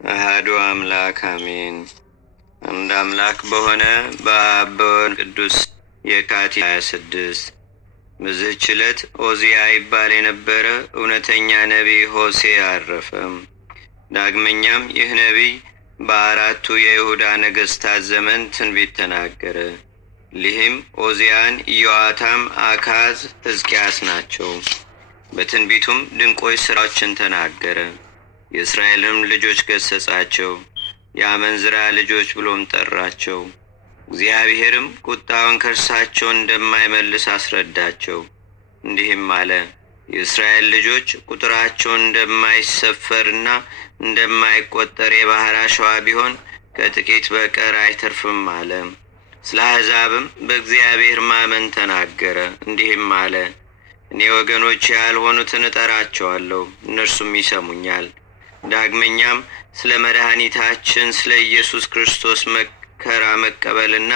አሐዱ አምላክ አሜን። አንድ አምላክ በሆነ በአብ በወልድ ቅዱስ የካቲት 26 በዚህች ዕለት ዖዝያ ይባል የነበረ እውነተኛ ነቢይ ሆሴዕ አረፈ። ዳግመኛም ይህ ነቢይ በአራቱ የይሁዳ ነገሥታት ዘመን ትንቢት ተናገረ። ሊህም ዖዝያን፣ ኢዮአታም፣ አካዝ፣ ሕዝቅያስ ናቸው። በትንቢቱም ድንቆች ሥራዎችን ተናገረ። የእስራኤልንም ልጆች ገሰጻቸው፣ የአመንዝራ ልጆች ብሎም ጠራቸው። እግዚአብሔርም ቁጣውን ከእርሳቸው እንደማይመልስ አስረዳቸው። እንዲህም አለ፣ የእስራኤል ልጆች ቁጥራቸው እንደማይሰፈርና እንደማይቆጠር የባሕር አሸዋ ቢሆን ከጥቂት በቀር አይተርፍም አለ። ስለ አሕዛብም በእግዚአብሔር ማመን ተናገረ። እንዲህም አለ፣ እኔ ወገኖች ያልሆኑትን እጠራቸዋለሁ፣ እነርሱም ይሰሙኛል። ዳግመኛም ስለ መድኃኒታችን ስለ ኢየሱስ ክርስቶስ መከራ መቀበልና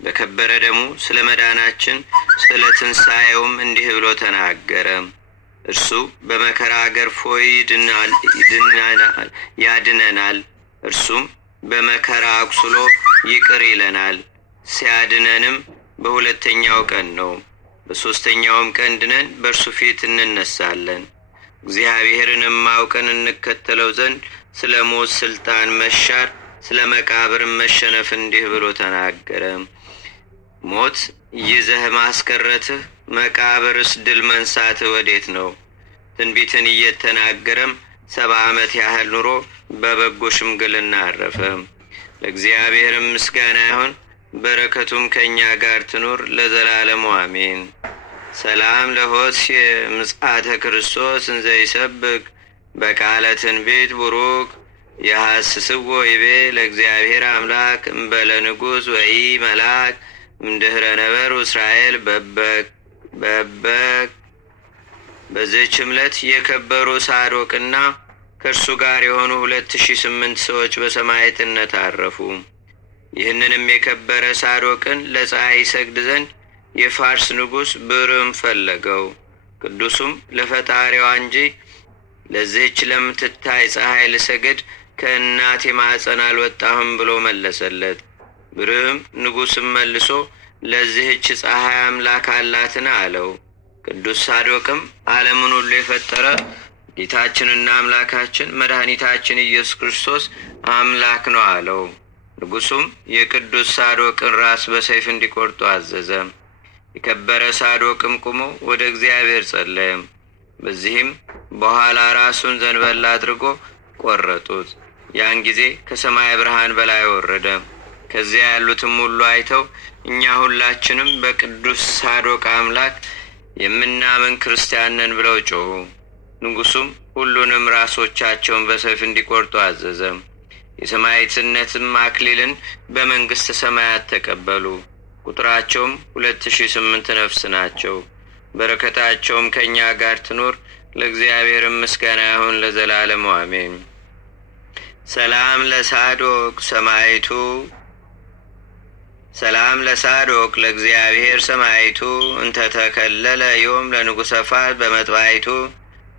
በከበረ ደሙ ስለ መዳናችን ስለ ትንሣኤውም እንዲህ ብሎ ተናገረ። እርሱ በመከራ ገርፎ ያድነናል። እርሱም በመከራ አቁስሎ ይቅር ይለናል። ሲያድነንም በሁለተኛው ቀን ነው። በሦስተኛውም ቀን ድነን በእርሱ ፊት እንነሳለን። እግዚአብሔርንም አውቀን እንከተለው ዘንድ ስለ ሞት ሥልጣን መሻር፣ ስለ መቃብርም መሸነፍ እንዲህ ብሎ ተናገረ። ሞት ይዘህ ማስቀረትህ፣ መቃብርስ ድል መንሳትህ ወዴት ነው? ትንቢትን እየተናገረም 70 ዓመት ያህል ኑሮ በበጎ ሽምግልና አረፈ። ለእግዚአብሔርም ምስጋና ይሁን፣ በረከቱም ከእኛ ጋር ትኑር ለዘላለሙ አሜን። ሰላም ለሆሴዕ ምጽአተ ክርስቶስ እንዘ ይሰብክ በቃለ ትንቢት ቡሩክ የሐስስዎ ይቤ ለእግዚአብሔር አምላክ እምበለ ንጉሥ ወኢ መልአክ እምድኅረ ነበሩ እስራኤል በበክ። በዚህች ዕለት የከበሩ ሳዶቅና ከእርሱ ጋር የሆኑ 2008 ሰዎች በሰማዕትነት አረፉ። ይህንንም የከበረ ሳዶቅን ለፀሐይ ይሰግድ ዘንድ የፋርስ ንጉሥ ብርም ፈለገው። ቅዱሱም ለፈጣሪዋ እንጂ ለዚህች ለምትታይ ፀሐይ ልሰግድ ከእናቴ ማኅፀን አልወጣሁም ብሎ መለሰለት። ብርም ንጉሥም መልሶ ለዚህች ፀሐይ አምላክ አላትን አለው። ቅዱስ ሳዶቅም ዓለምን ሁሉ የፈጠረ ጌታችንና አምላካችን መድኃኒታችን ኢየሱስ ክርስቶስ አምላክ ነው አለው። ንጉሡም የቅዱስ ሳዶቅን ራስ በሰይፍ እንዲቆርጡ አዘዘ። የከበረ ሳዶቅም ቁሞ ወደ እግዚአብሔር ጸለየ። በዚህም በኋላ ራሱን ዘንበል አድርጎ ቆረጡት። ያን ጊዜ ከሰማይ ብርሃን በላይ ወረደ። ከዚያ ያሉትም ሁሉ አይተው እኛ ሁላችንም በቅዱስ ሳዶቅ አምላክ የምናምን ክርስቲያን ነን ብለው ጮኹ። ንጉሡም ሁሉንም ራሶቻቸውን በሰይፍ እንዲቆርጡ አዘዘ። የሰማዕትነትም አክሊልን በመንግሥተ ሰማያት ተቀበሉ። ቁጥራቸውም 2008 ነፍስ ናቸው። በረከታቸውም ከእኛ ጋር ትኑር፣ ለእግዚአብሔርም ምስጋና ይሁን ለዘላለሙ አሜን። ሰላም ለሳዶቅ ሰማዕቱ ሰላም ለሳዶቅ ለእግዚአብሔር ሰማዕቱ እንተተከለለ ዮም ለንጉሠ ፋርስ በመጥባይቱ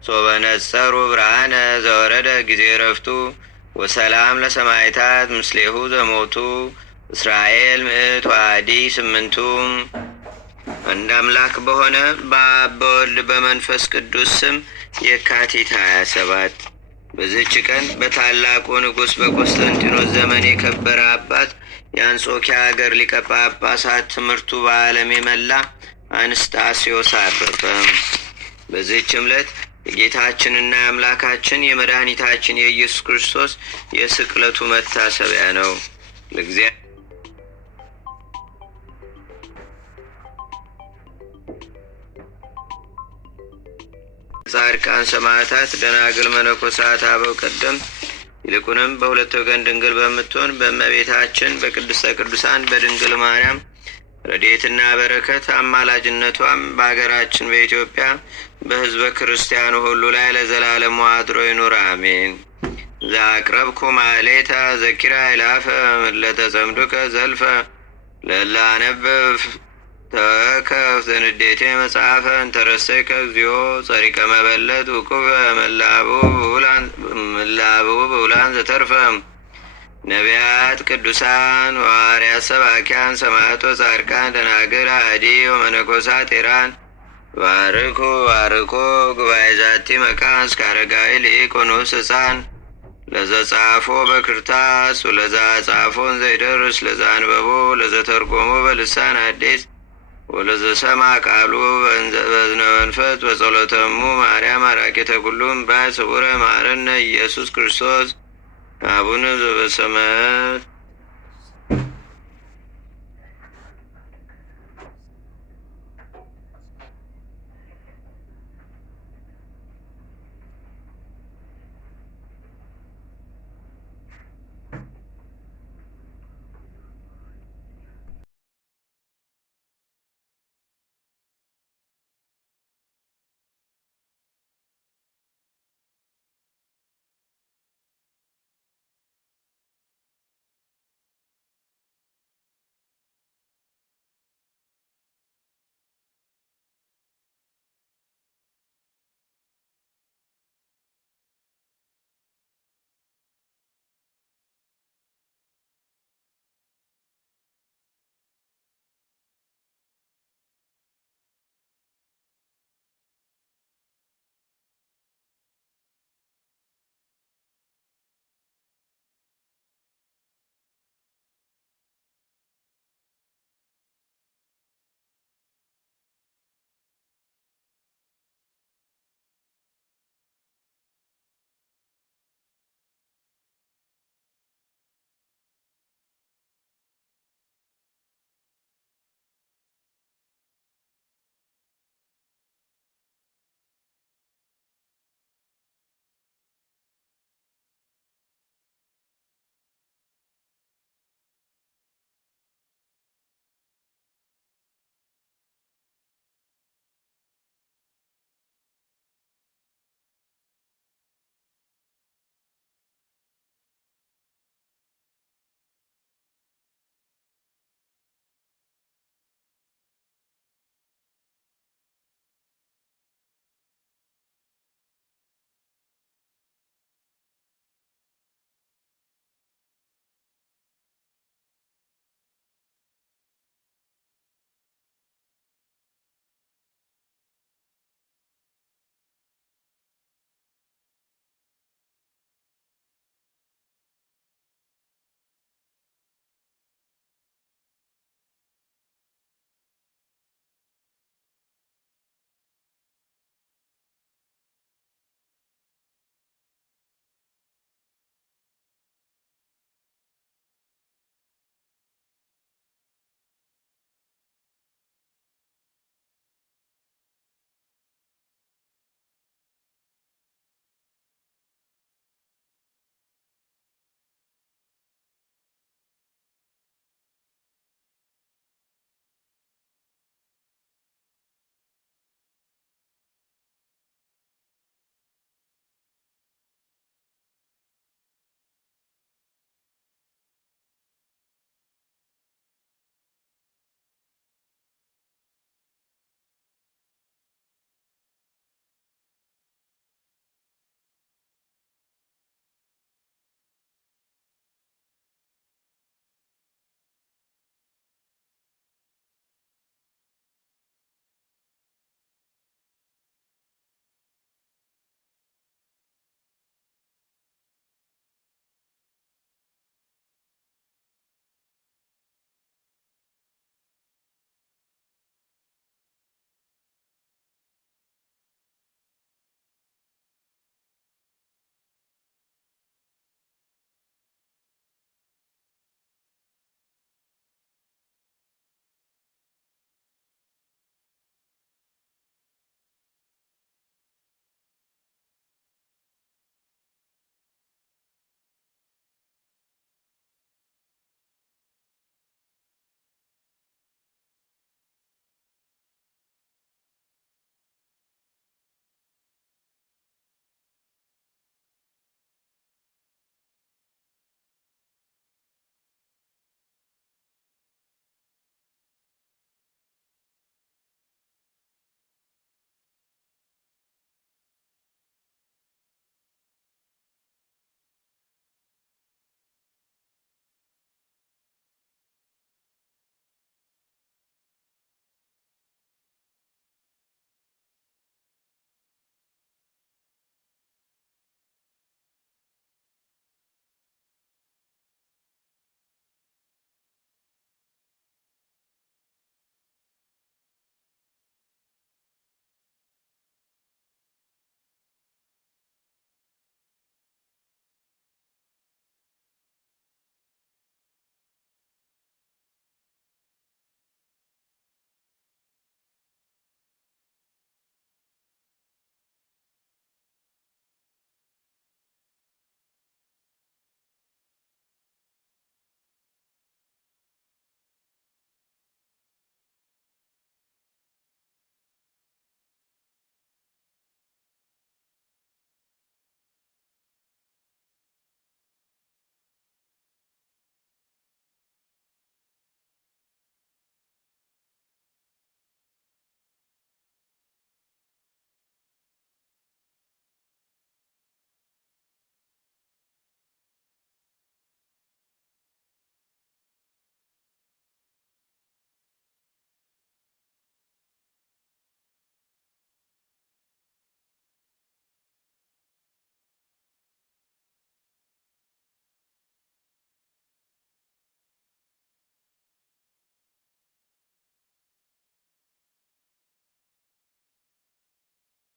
ሶበ ነጸሩ ብርሃነ ዘወረደ ጊዜ ረፍቱ ወሰላም ለሰማዕታት ምስሌሁ ዘሞቱ እስራኤል ምዕት ዋዲ 8። አንድ አምላክ በሆነ በአብ በወልድ በመንፈስ ቅዱስ ስም የካቲት 27 በዚህች ቀን በታላቁ ንጉሥ በቆስጠንጢኖስ ዘመን የከበረ አባት የአንጾኪያ አገር ሊቀ ጳጳሳት ትምህርቱ በዓለም የመላ አንስጣስዮስ አረፈ። በዚህች ዕለት የጌታችንና የአምላካችን የመድኃኒታችን የኢየሱስ ክርስቶስ የስቅለቱ መታሰቢያ ነው። ጻድቃን ሰማዕታት፣ ደናግል፣ መነኮሳት፣ አበው ቀደም ይልቁንም በሁለት ወገን ድንግል በምትሆን በእመቤታችን በቅድስተ ቅዱሳን በድንግል ማርያም ረድኤትና በረከት አማላጅነቷም በአገራችን በኢትዮጵያ በሕዝበ ክርስቲያኑ ሁሉ ላይ ለዘላለሙ አድሮ ይኑር አሜን። ዘአቅረብኩ ማሕሌተ ዘኪራ ይላፈ ለተጸምዱከ ዘልፈ ለላነብብ ተወከፍ ዘንዴቴ መጽሐፈ እንተረሰይከ እግዚኦ ጸሪቀ መበለት ውቁበ ምላብኡ ብውላን ዘተርፈ ነቢያት፣ ቅዱሳን ሐዋርያት፣ ሰባኪያን፣ ሰማዕቶ፣ ጻድቃን፣ ደናግል፣ አዲ ወመነኮሳት ኤራን ባርኩ ባርኮ ጉባኤ ዛቲ መካን እስከ አረጋዊ ሊቅ ወንዑስ ሕፃን ለዘጻፎ በክርታስ ወለዛ ጻፎን ዘይደርስ ለዛ አንበቦ ለዘተርጎሞ በልሳን አዲስ ወለዘሰማ ቃሉ በእዝነ መንፈስ በጸሎተሙ ማርያም አራቂተ ኩሉም ባይ ስቡረ ማረነ ኢየሱስ ክርስቶስ አቡነ ዘበሰማያት